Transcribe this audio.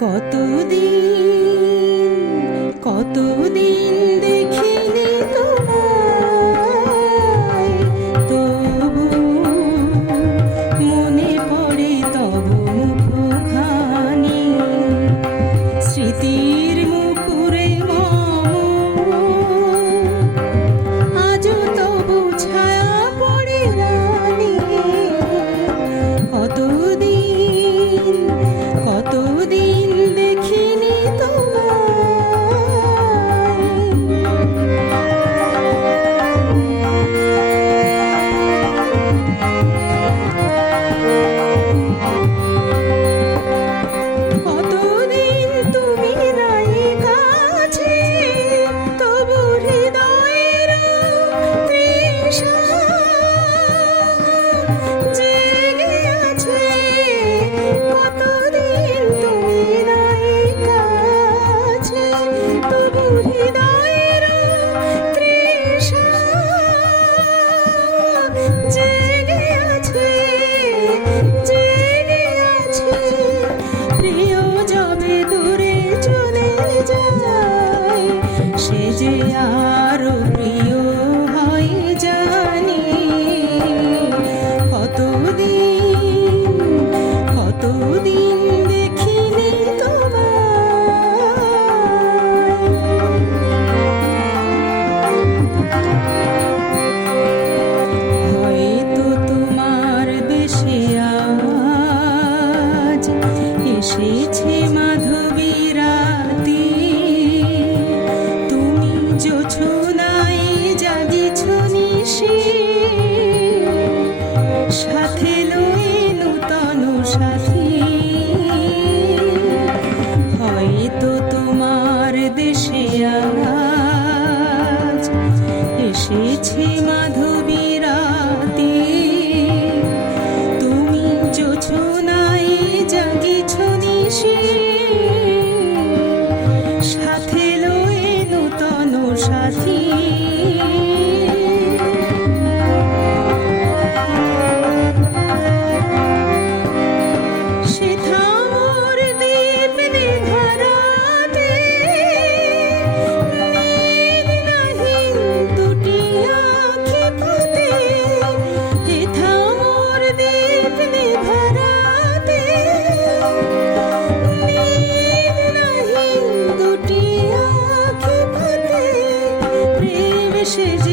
কতদিন কতদিন যে আরো দেশে আজ এসেছে 世界。